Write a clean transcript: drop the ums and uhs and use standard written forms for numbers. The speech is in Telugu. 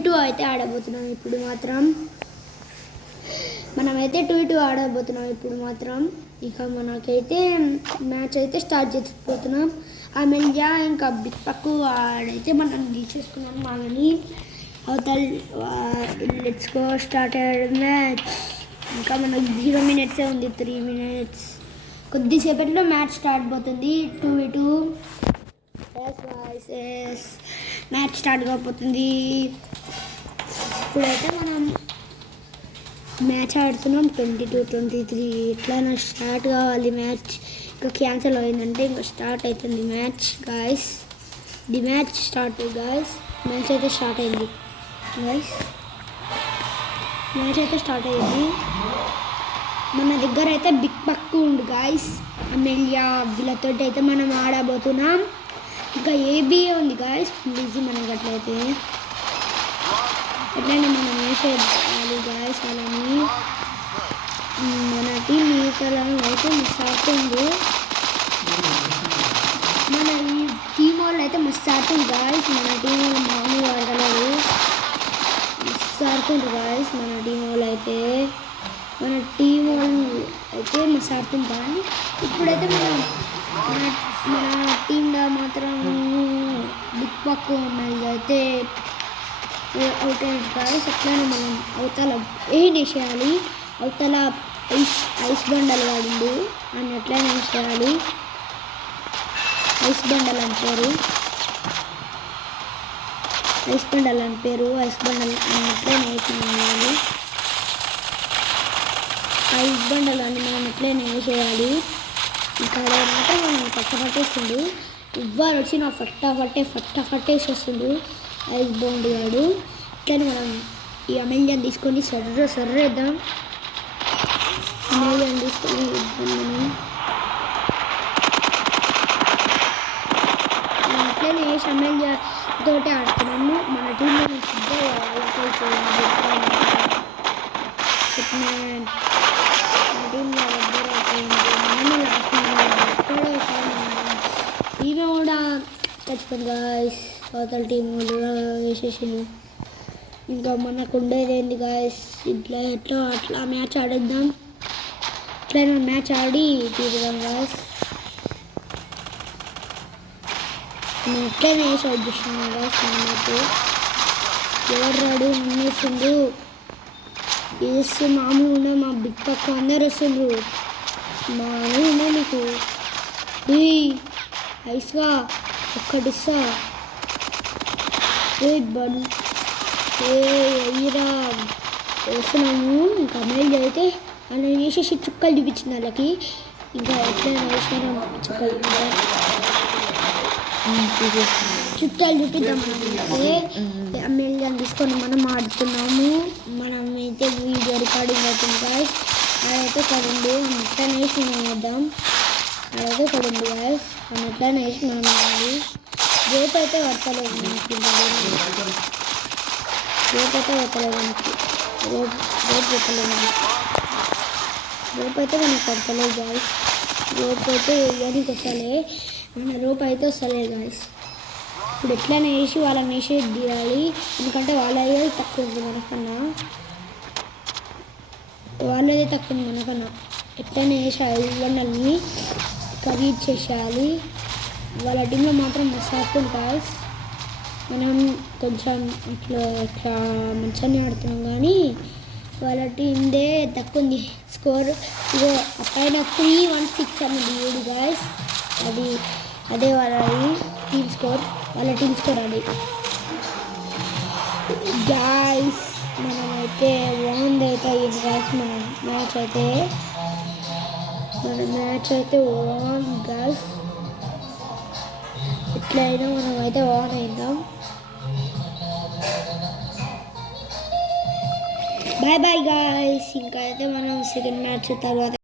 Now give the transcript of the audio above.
2v2 అయితే ఆడబోతున్నాం ఇప్పుడు మాత్రం. మనమైతే 2v2 ఆడబోతున్నాం ఇప్పుడు మాత్రం. ఇక మనకైతే మ్యాచ్ అయితే స్టార్ట్ చేసిపోతున్నాం. అమెలియా ఇంకా బిగ్ పక్కు ఆడైతే మనం తీసేసుకున్నాం వాళ్ళని. అవతల లెట్స్ గో స్టార్టెడ్ మ్యాచ్. ఇంకా మనకు 0 minutes ఉంది, 3 minutes. కొద్దిసేపట్లో మ్యాచ్ స్టార్ట్ అవుతుంది. 2v2 మ్యాచ్ స్టార్ట్ కాబోతుంది. ఇప్పుడైతే మనం మ్యాచ్ ఆడుతున్నాం. 22-23 ఎట్లయినా స్టార్ట్ కావాలి మ్యాచ్. ఇంకా క్యాన్సిల్ అయిందంటే ఇంకా స్టార్ట్ అవుతుంది match guys. The match start guys. Match అయితే స్టార్ట్ అయింది గాయస్. మ్యాచ్ అయితే స్టార్ట్ అయ్యింది. మన దగ్గర అయితే బిగ్ పక్కు ఉంది గాయస్, అమెలియా వీళ్ళతో అయితే మనం ఆడబోతున్నాం. ఇంకా ఏబీ ఉంది గాయస్, బిజీ మనకి అట్లయితే ఎట్లయినా మనం వేసేయాలి గాయస్ వాళ్ళని. మన టీం ఈతలను అయితే మిస్ అవుతుంది. మన ఈ టీం వాళ్ళు అయితే మిస్ అవుతుంది గాయస్. మన టీం వాళ్ళు మామూలు ఆడగలరు, మిస్ ఆడుతుంటారు గాయస్. మన టీం వాళ్ళు అయితే మిస్ ఆడుతుంది. కానీ ఇప్పుడైతే మన టీంలో మాత్రం బిగ్ పక్కు ఉన్నది అయితే అవుట్ అయ్యింది గాయస్. అట్లనే మనం అవతల వేసేయాలి. అవతల ఐస్ బండలు వాడిండు అని ఎట్లయినా వేసేయాలి. ఐస్ బండలు అని పేరు, ఐస్ బండలు అని ఎట్లయినా వేసేయాలి. ఐస్ బండలు అని మనం ఎట్లయినా వేసేయాలి. ఇక్కడ మాత్రం మనం పట్టేస్తుండు. ఎవ్వరు వచ్చినా ఫట్టేసేస్తుండు ఐస్ బౌండ్ గాడు. ఇట్లనే మనం ఈ అమెలియాని తీసుకొని సర్రేద్దాం. అమెలియాని తీసుకొని మనం అట్లనే వేసి అమెలియా తోటే ఆడుతున్నాము. మన టీంలో ఈమె కూడా చచ్చిపోయింది గాయస్. అవతల టీం వేసేసింది. ఇంకా మనకు ఉండేది ఏంది గాయస్, అట్లా మ్యాచ్ ఆడేద్దాం. ఇట్లయినా మ్యాచ్ ఆడి తీరుదాం గాయస్. నేను ఎట్లయినా వేసి అవుట్ చేస్తున్నాను గాయస్. మనమైతే ఎవరు రాడు నమ్మేసిండు. వేస్తే మామూలు ఉన్నా మా బిగ్ పక్క అందరు వస్తుండ్రు. మామూలు ఉన్నా నీకు ఐస్గా ఒక్కటిస్తా అయ్యిరా వేస్తున్నాము. ఇంకా అమ్మాయిలు అయితే అలా వేసేసి చుక్కలు చూపించింది వాళ్ళకి. ఇంకా ఎట్లయినా వేసినారా చుక్కలు చూపిద్దాం. మనమైతే అమ్మాయిలు తీసుకొని మనం ఆడుతున్నాము. మనమైతే వీడియో రికార్డింగ్ అవుతుంది గాయస్. అదైతే కదండి ఎట్లయినా వేసి మనం వేద్దాం. అదైతే కదండి గాయస్. మనం ఎట్లయినా వేసి మనం ఆడాలి. రేపు అయితే పడతలేదు మనకి, రేపు అయితే పడతలేదు మనకి, రేపు అయితే మనకి పడతలేదు గాయస్. రేపు అయితే వేయడానికి వస్తలే, మన రేపు అయితే వస్తలేదు గాయస్. ఇప్పుడు ఎట్లయినా వేసి వాళ్ళని వేసి తీయాలి. ఎందుకంటే వాళ్ళదే తక్కువ ఉంది మనకన్నా, వాళ్ళదే తక్కువ ఉంది మనకన్నా. ఎట్లయినా వేసి వాళ్ళని ఖరీదు చేసేయాలి. వాళ్ళ టీంలో మాత్రం మిస్ అవుతుంది గాయస్. మనం కొంచెం ఇట్లా మంచిగానే ఆడుతున్నాం కానీ వాళ్ళ టీందే తక్కువ ఉంది స్కోర్. ఇగో పైన 316 అనేది ఏడు గాయస్. అదే వాళ్ళ టీం స్కోర్, అది గాయస్. మనమైతే బాగుంది అయితే అయ్యింది గాయస్. మన మ్యాచ్ అయితే బాగుంది గాయస్. ఎట్లయినా మనం అయితే ఆన్ అయిద్దాం. Bye guys. ఇంకా అయితే మనం సెకండ్ మ్యాచ్ తర్వాత